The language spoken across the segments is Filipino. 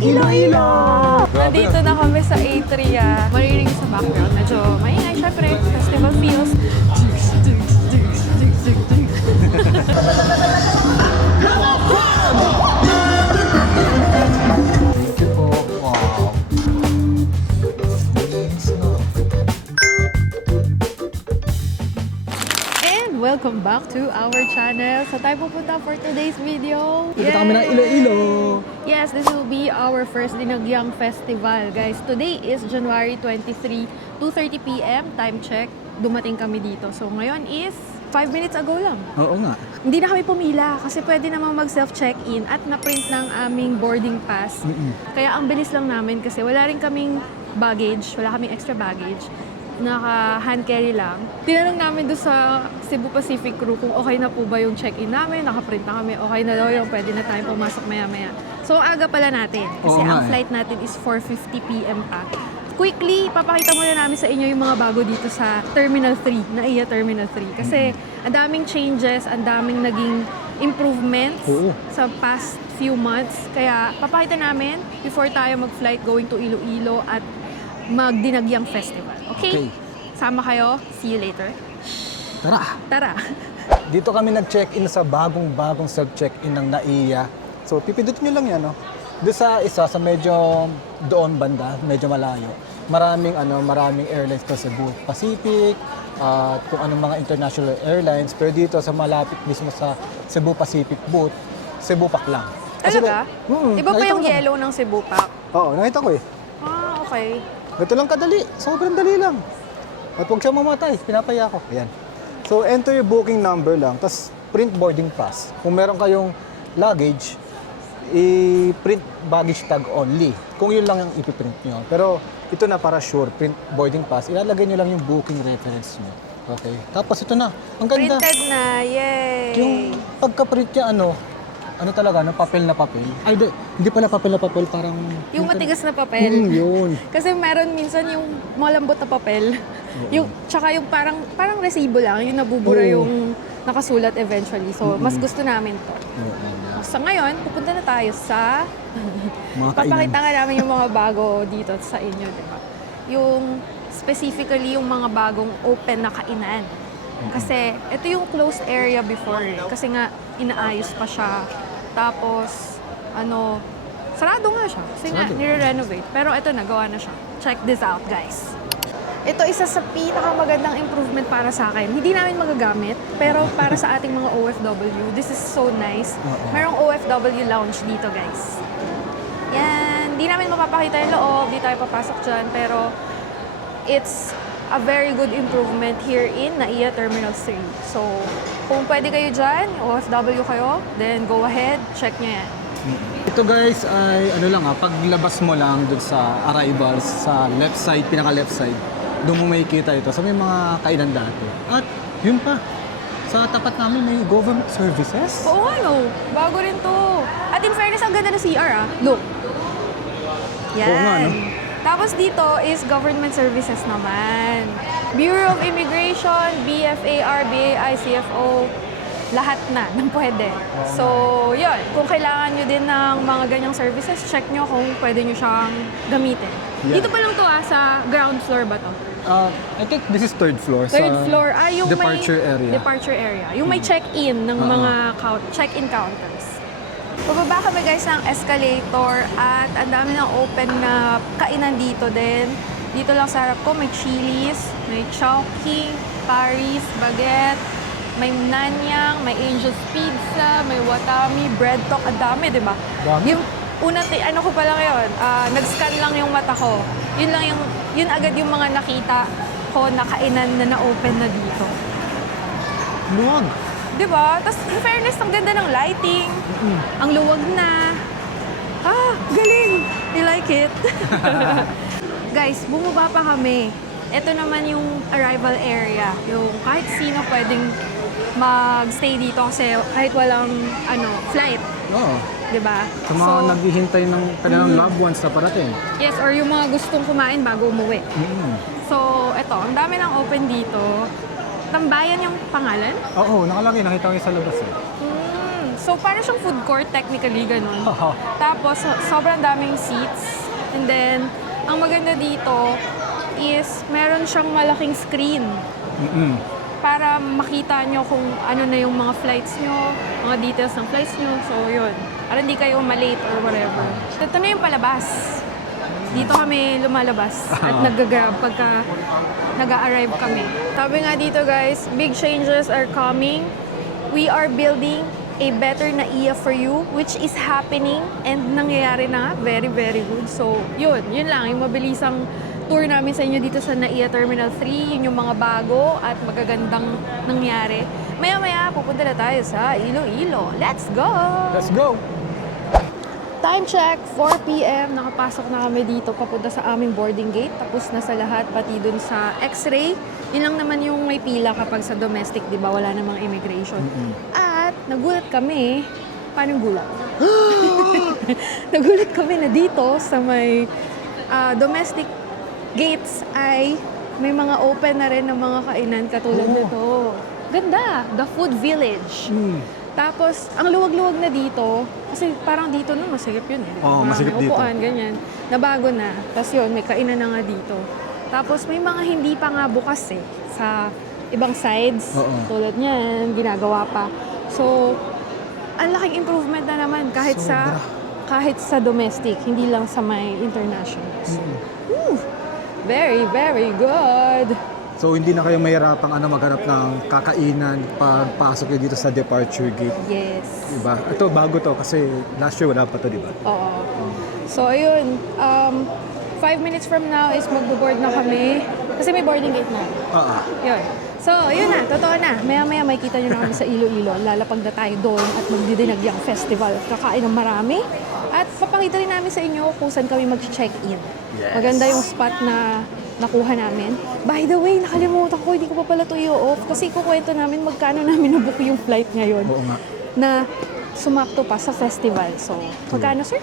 Iloilo! Nandito na kami sa Atria. Maririnig sa background. Medyo maingay, syempre. Festival feels. Thank you po. Wow. And welcome back to our channel. So tayo pupunta for today's video. Pupunta kami ng Iloilo. Yes, this will be our first Dinagyang Festival. Guys, today is January 23, 2:30 p.m. Time check. Dumating kami dito. So ngayon is 5 minutes ago lang. Oo nga. Hindi na kami pumila kasi pwede namang mag-self-check-in at na-print ng aming boarding pass. Kaya ang bilis lang namin kasi wala rin kaming baggage, wala kaming extra baggage. Naka-hand carry lang. Tinanong namin doon sa Cebu Pacific crew kung okay na po ba yung check-in namin. Naka-print na kami, okay na daw yung pwede na tayo pumasok maya-maya. So aga pala natin kasi Oo nga ang flight natin is 4:50 p.m. pa. Quickly, papakita muna namin sa inyo yung mga bago dito sa Terminal 3, NAIA Terminal 3. Kasi ang daming changes, ang daming naging improvements sa past few months. Kaya papakita namin before tayo mag-flight going to Iloilo at mag-Dinagyang Festival. Okay? Sama kayo. See you later. Tara! Tara! Dito kami nag-check-in sa bagong self-check-in ng NAIA. So, pipindutin nyo lang yan, no? Doon sa isa, sa medyo doon banda, medyo malayo. Maraming airlines to, Cebu Pacific, at kung anong mga international airlines. Pero dito sa malapit mismo sa Cebu Pacific booth, Cebu Pac lang. Talaga? Iba pa nakita yung ko lang. yellow ng Cebu Pac? Oo, nakita ko eh. Ah, okay. Ito lang kadali, sobrang dali lang. At huwag siya mamatay, pinapaya ko. Ayan. So, enter your booking number lang, tapos print boarding pass. Kung meron kayong luggage, i-print baggage tag only. Kung yun lang yung ipiprint nyo. Pero ito na para sure, print boarding pass, ilalagay nyo lang yung booking reference nyo. Okay. Tapos ito na, ang ganda. Printed na, yay! Yung pagka-print niya, ano talaga, papel na papel. Ay, hindi pala papel na papel, parang... Yung matigas na papel. Yun. Kasi meron minsan yung malambot na papel. Yung, tsaka yung parang resibo lang, yung nabubura Oo. yung nakasulat eventually. So, mas gusto namin to. Sa ngayon, pupunta na tayo sa... Mga Papakita nga namin yung mga bago dito sa inyo, di ba? Yung specifically yung mga bagong open na kainan. Kasi ito yung closed area before eh. Kasi nga inaayos pa siya. Tapos, sarado nga siya. Kasi nga, Sarado. nire-renovate. Pero ito na, gawa na siya. Check this out, guys. Ito isa sa pinakamagandang improvement para sa akin. Hindi namin magagamit, pero para sa ating mga OFW, this is so nice. Merong OFW lounge dito, guys. Yan. Hindi namin mapapakita yung loob, di tayo papasok dyan, pero it's a very good improvement here in NAIA Terminal 3. So, kung pwede kayo dyan, OFW kayo, then go ahead, check nyo yan. Ito guys ay paglabas mo lang dun sa arrivals sa left side, pinaka left side, doon mo makikita ito sa may mga kainan dati. At yun pa, sa tapat namin may government services. Oo nga, no. Bago rin to. At in fairness, ang ganda ng CR, ah. Look. Yan. Oo nga, no? Tapos dito is government services naman. Bureau of Immigration, BFAR, BAI, CFO, lahat na nang pwede. So, yun. Kung kailangan nyo din ng mga ganyang services, check nyo kung pwede nyo siyang gamitin. Yeah. Dito pa lang to sa ground floor ba to? I think this is third floor. Third sa floor, yung departure may area. departure area. Yung may check-in ng mga check-in counters. Pababa kami guys ng escalator at ang dami ng open na kainan dito din. Dito lang sa harap ko may Chili's, may Chowking, Paris, Baguette, may Nanyang, may Angel's Pizza, may Watami, Bread Talk, ang dami, di ba? Dami. Yung unang, ko pa lang yun, nag-scan lang yung mata ko. Yun agad yung mga nakita ko na kainan na na-open na dito. Luwag. Di ba? Tapos, in fairness, ang ganda ng lighting. Ang luwag na. Galing! You like it? Guys, bumaba pa kami. Ito naman yung arrival area. Yung kahit sino pwedeng mag-stay dito kasi kahit walang flight. Oo. Diba? Sa mga naghihintay ng kanilang loved ones na parating. Yes, or yung mga gustong kumain bago umuwi. So, eto, ang dami ng open dito. Tambayan yung pangalan? Oo, nakalagay. Nakita ko yung sa labas. So, So, parang siyang food court, technically, ganun. Tapos, sobrang daming seats. And then, ang maganda dito is meron siyang malaking screen para makita nyo kung ano na yung mga flights nyo, mga details ng flights nyo. So, yun. Para hindi kayo malate or whatever. Ito na yung palabas. Dito kami lumalabas at nag-grab pagka nag-arrive kami. Sabi nga dito guys, big changes are coming. We are building a better NAIA for you, which is happening and nangyayari na nga. Very, very good. So, yun lang. Yung mabilisang tour namin sa inyo dito sa NAIA Terminal 3. Yun yung mga bago at magagandang nangyari. Maya-maya, pupunta na tayo sa Iloilo. Let's go! Let's go! Time check, 4 p.m. Nakapasok na kami dito papunta sa aming boarding gate. Tapos na sa lahat, pati dun sa X-ray. Yun lang naman yung may pila kapag sa domestic, di ba? Wala namang immigration. At nagulat kami. Paano yung gulat? Nagulat kami na dito sa may domestic gates ay may mga open na rin ng mga kainan katulad nito. Ganda! The Food Village. Tapos, ang luwag-luwag na dito, kasi parang dito no, masigip yun eh. Oo, masigip dito. Upuan, ganyan. Nabago na. Tapos yun, may kainan na nga dito. Tapos may mga hindi pa nga bukas eh, sa ibang sides. Tulad niyan, ginagawa pa. So, ang laking improvement na naman kahit sa domestic, hindi lang sa may internationals. Very, very good! So, hindi na kayo mahirapang maghanap ng kakainan pagpasok nyo dito sa departure gate. Yes. Diba? Ito, bago to kasi last year wala pa to, diba? Oo. So, ayun. 5 minutes from now is magbo-board na kami. Kasi may boarding gate na. Yun. So, yun na. Totoo na. Maya-maya may kita nyo na kami sa Iloilo. Lalapag na tayo doon at magdidinagyang festival. Kakain ng marami. At papakita rin namin sa inyo kung saan kami mag-check-in. Yes. Maganda yung spot na nakuha namin. By the way, nakalimutan ko, hindi ko pa pala to i-off kasi kukwento namin magkano namin nabook yung flight ngayon. Oo nga. Na sumakto pa sa festival. So, magkano sir?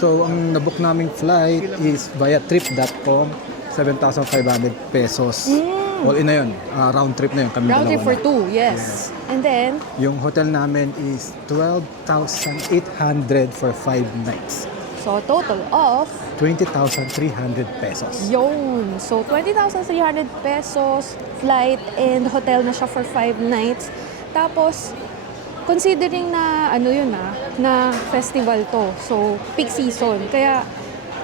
So, ang nabook naming flight is via trip.com, 7,500 pesos. All in na yun. Round trip na yun. Kami Round trip dalawa for na. 2, yes. And then, Yung hotel namin is 12,800 for 5 nights. so total of 20,300 pesos. yun. So, 20,300 pesos, flight and hotel na siya for 5 nights. Tapos, considering na, na festival to. So, peak season. Kaya,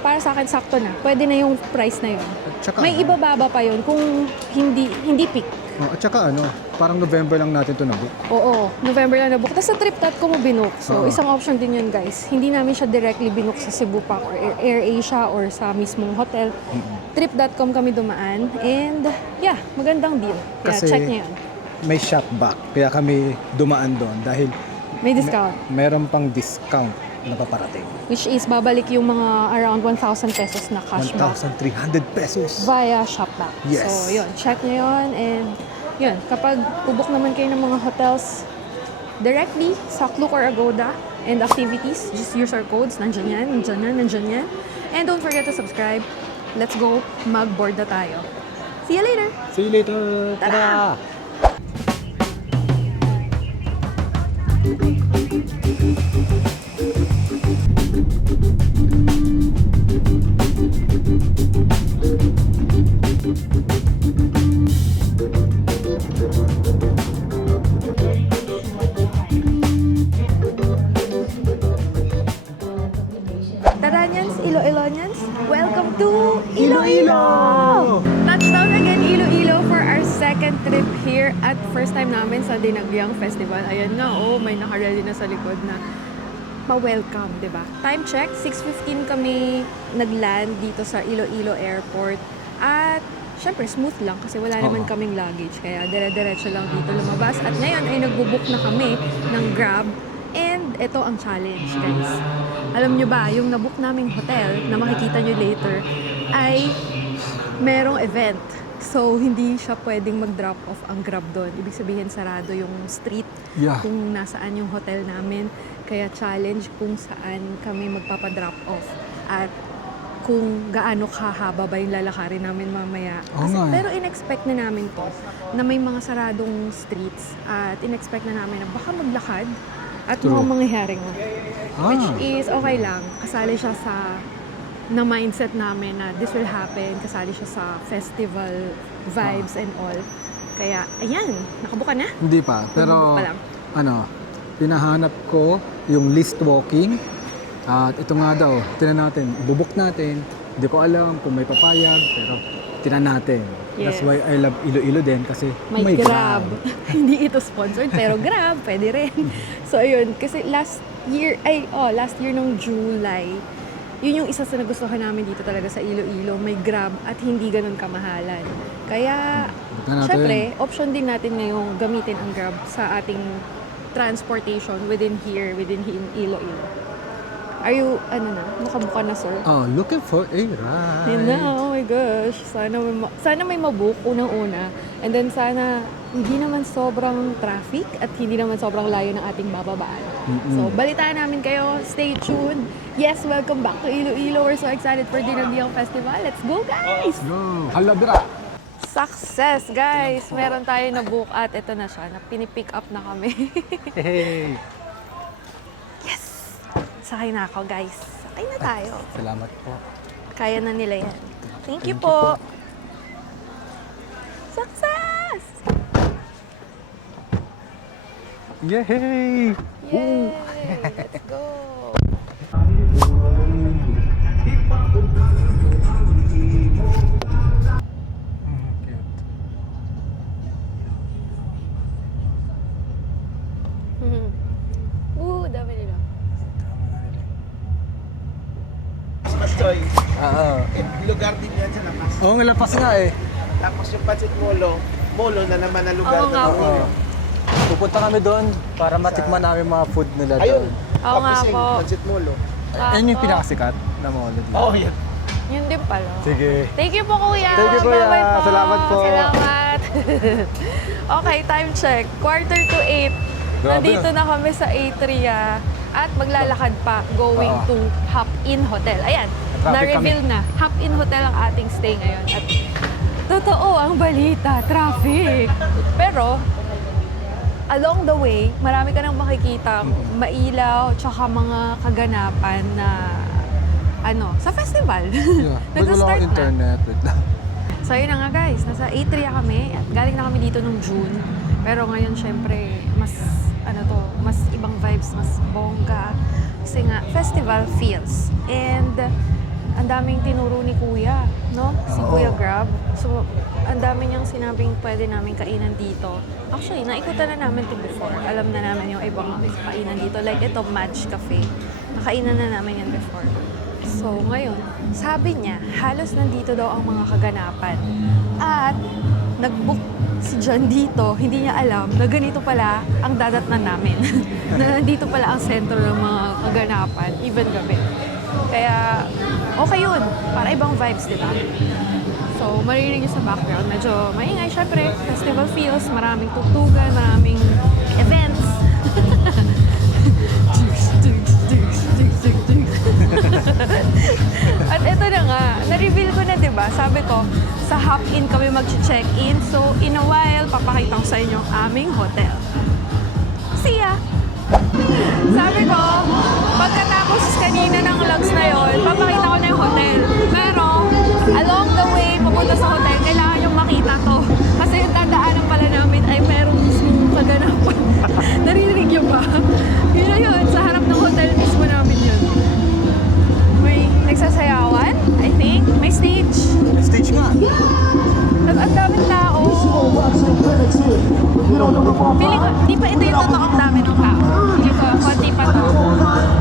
para sa akin, sakto na. Pwede na yung price na yun. Tsaka, May ibababa pa yun kung hindi peak. At saka parang November lang natin ito nabook. Oo, November lang na-book. Tapos sa trip.com mo binook. So, isang option din yun, guys. Hindi namin siya directly binook sa Cebu Pac or AirAsia or sa mismong hotel. Trip.com kami dumaan. And, yeah, magandang deal. Kaya Kasi check nyo yun. may shopback. Kaya kami dumaan doon dahil May discount. meron pang discount na paparating. Which is, babalik yung mga around 1,000 pesos na cashback 1,300 pesos. via shopback. Yes. So, yun. Check nyo yun. And, yun. Kapag bubuk naman kayo ng mga hotels directly sa Klook or Agoda and activities, just use our codes. Nandyan yan, nandyan yan, nandyan yan. And don't forget to subscribe. Let's go. Mag-board na tayo. See you later! See you later! Tara! Taranyans, Iloilonians, welcome to Iloilo! Touchdown again, Iloilo for our second trip here at first time namin sa Dinagyang Festival. Ayan nga, may naka-ready na sa likod na ma-welcome, di ba? Time check, 6:15 kami nag-land dito sa Iloilo Airport. At syempre, smooth lang kasi wala naman kaming luggage. Kaya dire-diretso lang dito lumabas. At ngayon ay nagbo-book na kami ng Grab. And ito ang challenge, guys. Alam nyo ba, yung nabook naming hotel na makikita nyo later ay merong event. So, hindi siya pwedeng mag-drop off ang Grab doon. Ibig sabihin, sarado yung street kung nasaan yung hotel namin. Kaya challenge kung saan kami magpapadrop off. At kung gaano kahaba ba yung lalakarin namin mamaya. Pero in-expect na namin to na may mga saradong streets at in-expect na namin na baka maglakad At True. mukhang mangyayari nga. Ah. Which is okay lang. Kasali siya sa na mindset namin na this will happen. Kasali siya sa festival vibes and all. Kaya, ayan, nakabuka na. Hindi pa, pero Bubuk pa lang. pinahanap ko yung list walking. At ito nga daw, tinan natin, bubuk natin. Hindi ko alam kung may papayag, pero tinan natin. That's Yes. why I love Iloilo din kasi May Grab. Hindi ito sponsored, pero Grab, pwede rin. So, ayun, kasi last year nung July, yun yung isa sa nagustuhan namin dito talaga sa Iloilo, may Grab at hindi ganun kamahalan. Kaya, Tignan natin. syempre, option din natin ngayong gamitin ang Grab sa ating transportation within Iloilo. Are you, nakabuka na, sir? Looking for a ride. Yan na, oh my gosh. Sana may mabook unang-una. And then sana hindi naman sobrang traffic at hindi naman sobrang layo ng ating bababaan. So, balitaan namin kayo. Stay tuned. Yes, welcome back to Iloilo. We're so excited for Dinambiang Festival. Let's go, guys! Go! Halabira! Success, guys! Meron tayo na book at ito na siya. Pinipick up na kami. Hey! Sakay na ako, guys. Sakay na tayo. Salamat po. Kaya na nila yan. Thank you po. Success! Yay! Yay! Let's go! Cute. Dami nila. Choy. Oo. Lugar din yan sa lakas. Oo, lapas nga eh. Tapos yung Pancit Molo na naman na lugar Oo nga na po. Pupunta kami doon para matikman namin mga food nila Ayun. doon. Oo nga Kapusing, po. Pancit Molo. Yan yung pinakasikat na mall dito. Oh, yan. Yun din pala. Sige. Thank you po, kuya. Thank you, kuya. Bye-bye po. Salamat po. Salamat. Okay, time check. 7:45. Grabe Nandito na kami sa Atria at maglalakad pa going Oo. to Hop In Hotel. Ayan, Traffic na-reveal na. Hop In Hotel ang ating stay ngayon. At totoo ang balita, traffic. Pero, along the way, marami ka nang makikita mailaw tsaka mga kaganapan na sa festival. Yeah. Ba't wala Nag-start akong internet? Wait lang. So yun na nga guys, nasa Atria kami at galing na kami dito nung June. Pero ngayon syempre mas mas ibang vibes, mas bongga. Kasi nga, festival feels. And ang daming tinuro ni Kuya, no? Si Oo. Kuya Grab. So, ang dami niyang sinabing pwede namin kainan dito. Actually, naikutan na namin ito before. Alam na namin yung ibang kainan dito. Like ito, Match Cafe. Nakainan na namin yan before. So, ngayon, sabi niya, halos nandito daw ang mga kaganapan. At, nag-book si John dito, hindi niya alam na ganito pala ang dadatnan namin. Na nandito pala ang sentro ng mga kaganapan, even gabi. Kaya, okay yun. Para ibang vibes, di ba? So, maririnig niyo sa background. Medyo maingay, syempre. Festival feels, maraming tugtugan, maraming events. At eto na nga, na-reveal ko na, di ba? Sabi ko, sa hop-in kami mag-check-in. So, in a while, papakita ko sa inyo ang aming hotel. See ya! Sabi ko, pagkatapos kanina ng vlogs na yon, papakita ko na yung hotel. Pero, along the way, papunta sa hotel, kailangan yung makita to. Kasi yung tandaanan pala namin ay merong mismong kaganapan. Naririnig yun ba? Yun na yun, sa harap ng hotel mismo namin yun. May nagsasayawan, I think. May stage. Stage nga. Ang daming tao. Feeling ko, di pa ito yung totoong dami ng tao. Feeling ko, konti pa to.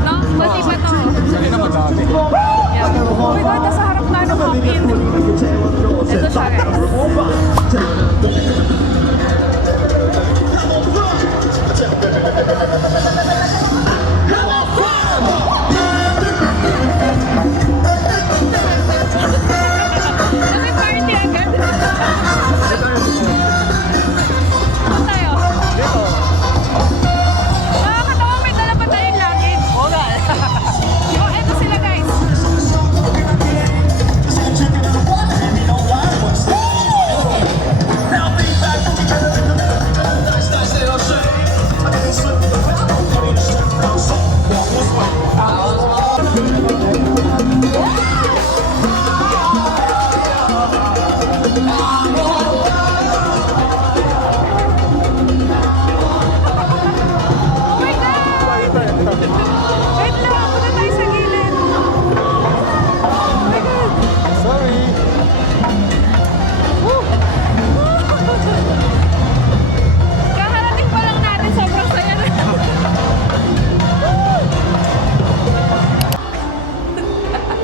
No? Konti pa to. Sali na madami. Yeah. Oh my God, nasa harap na ng hop-in. Ito siya, guys. May party agad. Saan tayo? Nakakatawa, may dala pa tayong luggage.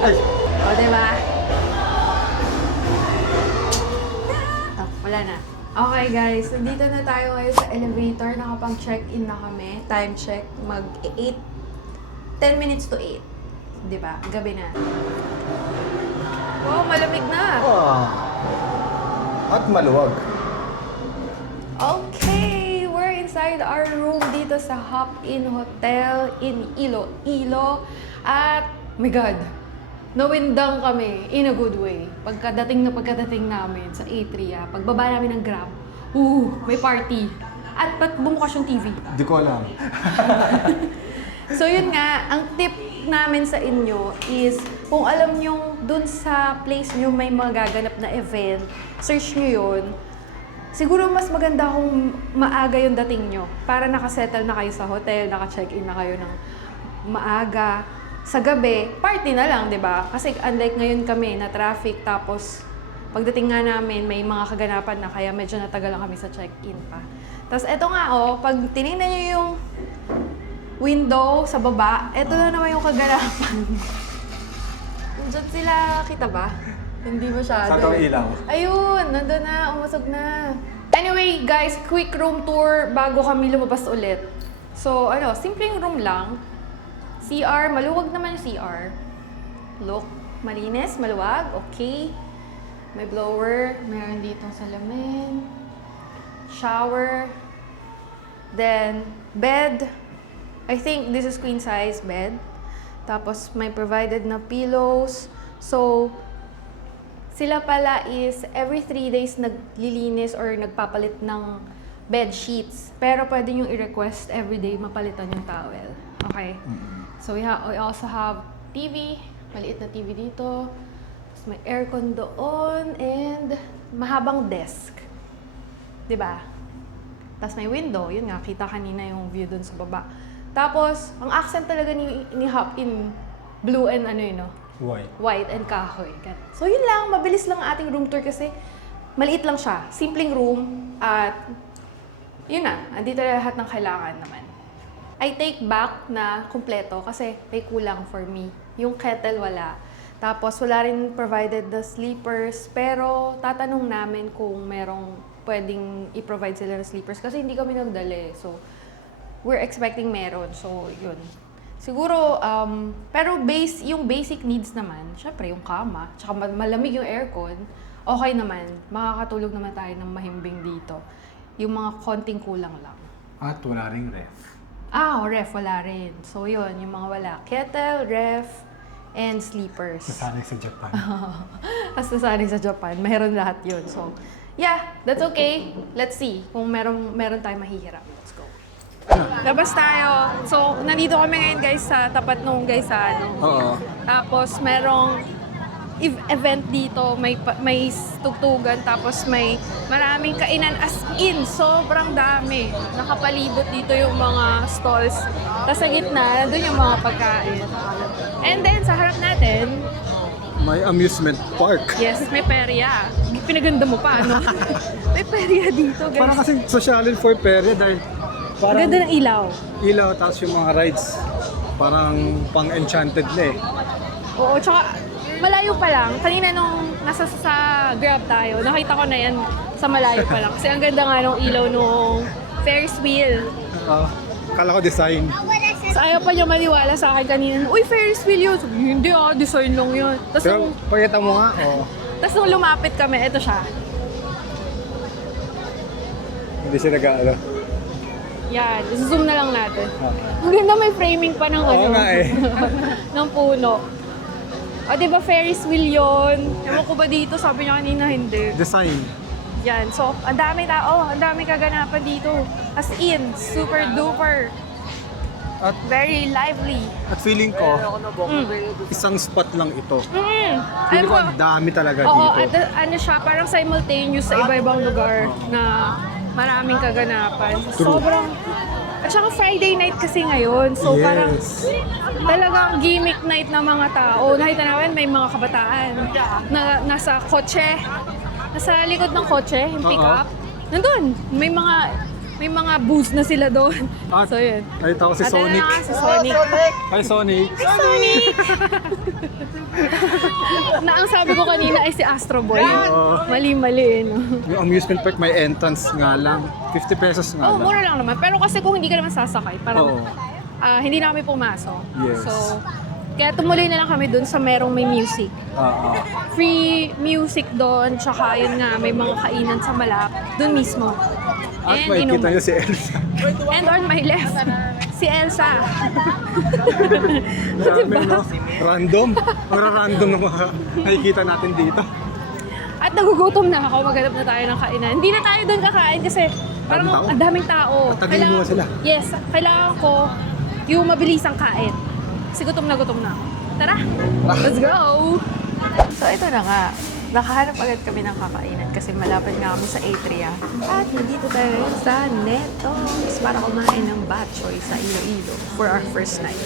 Ay! O, diba? Oh, wala na. Okay guys, nandito na tayo ngayon sa elevator. Nakapag-check-in na kami. Time check, 10 minutes to 8. Diba? Gabi na. Wow, malamig na! Ah. At maluwag. Okay, we're inside our room dito sa Hop-In Hotel in Iloilo. At, my God, nawindang kami in a good way. Pagkadating namin sa Atria, pagbaba namin ng Grab, may party. At ba't bumukas yung TV? Di ko alam. So yun nga, ang tip namin sa inyo is kung alam nyo dun sa place nyo may mga gaganap na event, search nyo yun. Siguro mas maganda kung maaga yung dating nyo para nakasettle na kayo sa hotel, naka-check-in na kayo ng maaga. Sa gabi, party na lang, di ba? Kasi unlike ngayon kami na traffic, tapos pagdating nga namin may mga kaganapan na kaya medyo natagal lang kami sa check-in pa. Tapos eto nga pag tinignan nyo yung window sa baba, eto na naman yung kaganapan. Diyan sila, kita ba? Hindi masyado. Sa tong ilaw. Ayun, nandun na, umusog na. Anyway, guys, quick room tour bago kami lumabas ulit. So, simpleng room lang. CR, maluwag naman yung CR. Look, malinis, maluwag, okay. May blower, meron ditong salamin. Shower. Then, bed. I think this is queen size bed. Tapos may provided na pillows. So, sila pala is every 3 days naglilinis or nagpapalit ng bed sheets. Pero pwede nyo i-request everyday mapalitan yung towel. Okay? So, we also have TV. Maliit na TV dito. Tapos may aircon doon and mahabang desk. 'Di ba? Tapos may window. Yun nga, kita kanina yung view doon sa baba. Tapos, ang accent talaga ni Hop-In, blue and White. white and kahoy. So yun lang, mabilis lang ang ating room tour kasi maliit lang siya. Simpleng room at yun na, andito na lahat ng kailangan naman. I take back na kumpleto kasi may kulang for me. Yung kettle wala. Tapos wala rin provided the sleepers pero tatanong namin kung merong pwedeng i-provide sila ng sleepers kasi hindi kami nagdala. So we're expecting meron. So, yun. Siguro, pero yung basic needs naman, syempre yung kama, tsaka malamig yung aircon, okay naman. Makakatulog naman tayo ng mahimbing dito. Yung mga konting kulang lang. At wala ring ref. Ref, wala rin. So, yun, yung mga wala. Kettle, ref, and sleepers. Nasanay sa Japan. As nasanay sa Japan, meron lahat yun. So, yeah, that's okay. Let's see kung meron tayong mahihirap. Let's go. Labas tayo. So, nandito kami ngayon guys sa tapat nung guys sa Oo. Tapos merong event dito, may tugtugan, tapos may maraming kainan as in, sobrang dami. Nakapalibot dito yung mga stalls. Tapos sa gitna, nandun yung mga pagkain. And then sa harap natin, May amusement park. yes, may perya. Pinaganda mo pa, ano? May perya dito, guys. Parang kasing sosyalin for perya dahil parang Ganda ng ilaw. ilaw tapos yung mga rides parang pang-enchanted na eh. Oo, tsaka malayo pa lang. Kanina nung nasa sa Grab tayo, nakita ko na yan sa malayo pa lang. Kasi ang ganda nga nung ilaw nung Ferris wheel. Kala ko design. So ayaw pa niya maniwala sa akin kanina. Uy, Ferris wheel yun. Sabi, hindi design lang yun. Tapos Pero pakita mo nga. tas nung lumapit kami, eto siya. Hindi siya nag-aalo. Yan, zoom na lang natin. Ang ganda, may framing pa ng Oo nga eh. ng puno. O, di ba Ferris wheel yun? Ewan ko ba dito? Sabi niya kanina, hindi. Design. Yan, so, ang dami tao, ang dami kaganapan dito. As in, super duper. At, Very lively. at feeling ko, isang spot lang ito. Feeling ko ang dami talaga Oo, dito. at ano siya, parang simultaneous sa iba-ibang lugar na maraming kaganapan. Sobrang... At saka Friday night kasi ngayon, so Yes. parang talagang gimmick night ng mga tao. Nakita namin may mga kabataan na nasa kotse, nasa likod ng kotse, yung pick-up. Nandun, may mga booths na sila doon. At, So yun. nakita ko si At Sonic. na, si Sonic. Hi Sonic! Sonic! ko kanina ay si Astro Boy. Mali-mali eh, no? Yung amusement park may entrance nga lang. 50 pesos nga Oh, lang. mura lang naman. Pero kasi kung hindi ka naman sasakay, parang Oo. hindi na kami pumasok. Yes. So, kaya tumuloy na lang kami dun sa merong may music. Free music doon, tsaka yun nga, may mga kainan sa malap, doon mismo. At And may kita inuman. niyo si Elsa. And on my left, si Elsa. Grabe, no? Random. Random ng mga nakikita natin dito. At nagugutom na ako, maghanap na tayo ng kainan. Hindi na tayo doon kakain kasi parang Daming tao. ang daming tao. Tatagilin mo sila. Yes, kailangan ko yung mabilisang kain. Kasi gutom na ako. Tara, let's go! So ito na nga, nakahanap agad kami ng kakainan kasi malapit nga kami sa Atria. At nandito tayo ngayon sa Netos para kumain ng batchoy sa Iloilo for our first night.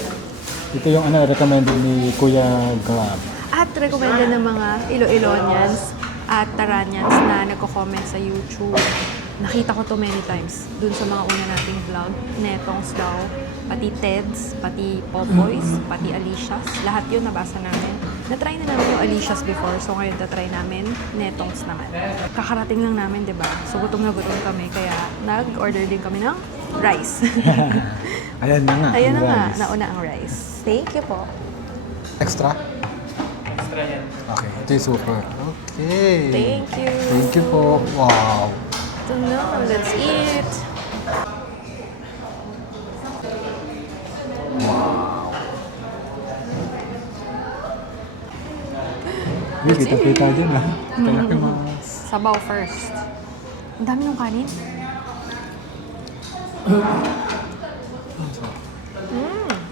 Ito yung recommended ni Kuya Grab. At recommended ng mga Iloilonians at Taranians na nagko-comment sa YouTube. Nakita ko to many times dun sa mga una nating vlog. Netongs daw, pati Teds, pati Popoys, pati Alicias. Lahat yun nabasa namin. Na-try na namin yung Alicias before, so ngayon na-try namin Netongs naman. Kakarating lang namin, di ba? So gutom na gutom kami, kaya nag-order din kami ng rice. Ayan na nga. Ayan na ang nga, rice. nauna ang rice. Thank you po. Extra? Extra yan. Okay, ito yung super. Okay. Thank you. Thank you po. Wow. Ito na, let's eat. Uy, kita-kita dyan ah. Talakimas. Sabaw first. Ang dami ng kanin.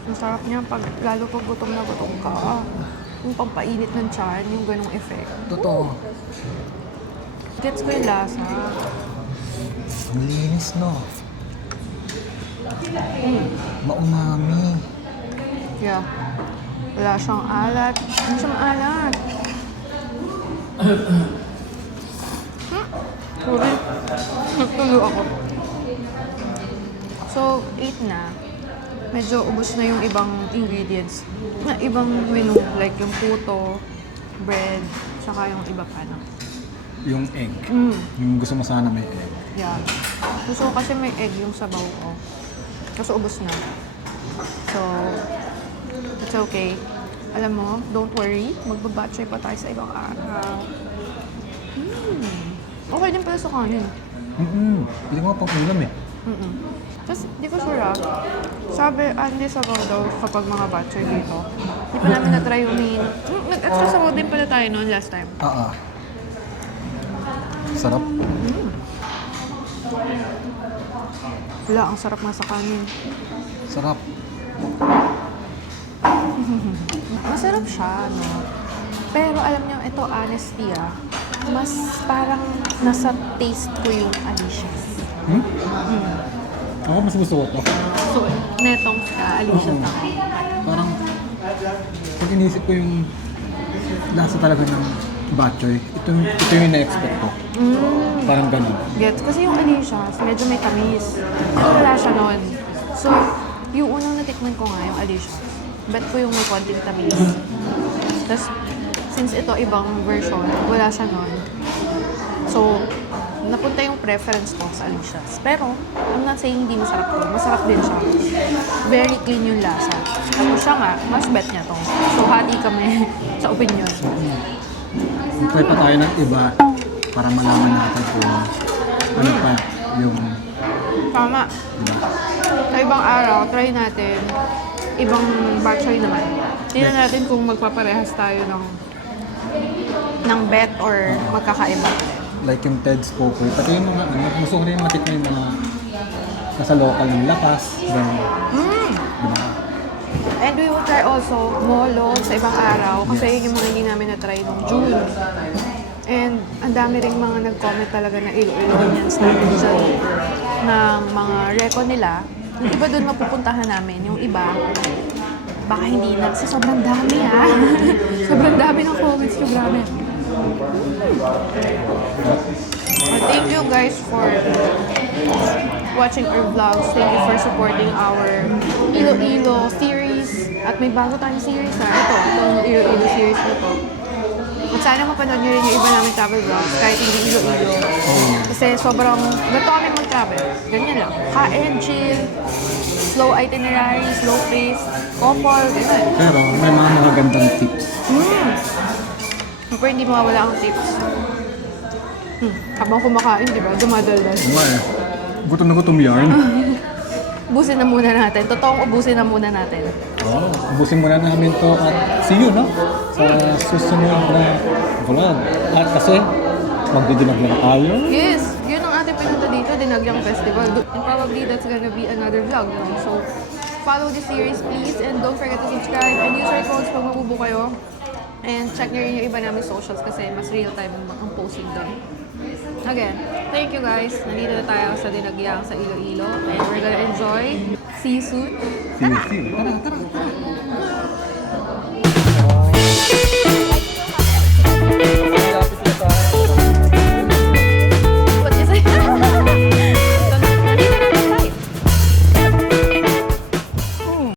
Ang sarap niya lalo pag gutom na gutom ka. Yung pampainit ng tiyan, yung ganong effect. Totoo. Gets ko yung lasa. Ang linis, no? Maumami. Yeah. Wala siyang alat. Hindi siya maalat. Sorry. Nagtulo ako. So, 8 na. Medyo ubos na yung ibang ingredients. Na ibang menu, like yung puto, bread, saka yung iba pa na. Yung egg. Yung gusto mo sana may egg. Yeah. Gusto ko kasi may egg yung sabaw ko. Kasi ubos na. So, it's okay. Alam mo, don't worry. Magbabatchoy pa tayo sa ibang araw. Okay din pala sa kanin. Hindi ko nga pang ulam eh. Tapos, di ko sure ah. Sabi, Andy sabaw daw kapag mga batchoy dito. Di pa namin na-try yung main. Nag-extra sabaw din pala tayo noon last time. Sarap. Wala, ang sarap nga sa kanin. Sarap. Masarap siya, no? Pero alam niyo, ito honesty ah. Mas parang nasa taste ko yung Alicia's. Ako mas gusto ko to. So, netong Alicia's ako. Parang, pag inisip ko yung lasa talaga ng batchoy, ito yung na-expect ko. Parang ganun. Gets? Kasi yung Alicia's, medyo may tamis. Pero wala siya nun. So, yung unang natikman ko nga, yung Alicia's, bet ko yung may konting tamis. Tapos, since ito ibang version, wala siya nun. So, napunta yung preference ko sa Alicia's. Pero, I'm not saying hindi masarap to. Masarap din siya. Very clean yung lasa. Tapos siya nga, mas bet niya to. So, hati kami sa opinion. Try pa tayo ng iba para malaman natin kung ano pa yung Tama. Sa ibang araw, try natin ibang batchoy naman. Tingnan natin kung magpaparehas tayo ng bet or magkakaiba. like yung Ted's Poker. Pati yung mga gusto ko rin matikman yung mga nasa local ng lapas. Then, diba? And we will try also molo sa ibang araw kasi yun yung mga hindi namin na-try nung June. And ang dami ring mga nag-comment talaga na Iloilonians natin dyan ng mga reco nila. Yung iba doon mapupuntahan namin, yung iba baka hindi na. Kasi sobrang dami ha. Sobrang dami ng comments yung grabe. Thank you guys for watching our vlogs. Thank you for supporting our Iloilo series. At may bago tayong series ha. Itong Iloilo series na to. At sana mapanood nyo rin yung iba namin travel vlogs, kahit hindi Iloilo. Kasi sobrang, ganito kami mag-travel. Ganyan lang. Kain, chill, slow itinerary, slow pace, couple, ganyan. Pero may mga magagandang tips. Siyempre, hindi mawawala ang tips. Habang kumakain, di ba? Dumadaldal. Gutom na gutom yarn. Ubusin na muna natin. Totoong ubusin na muna natin. Oh, ubusin muna namin to at see you, no? Sa susunod na vlog. At kasi, magdidinag na tayo. Yes! Yun ang ating pinunta dito, Dinagyang Festival. And probably that's gonna be another vlog. No? So, follow the series please and don't forget to subscribe and use our codes pag mabubo kayo. And check nyo rin yung iba namin socials kasi mas real time ang posting doon. Again, thank you guys. Nandito na tayo sa Dinagyang sa Iloilo and we're gonna enjoy. See you soon. See you. Tara, tara.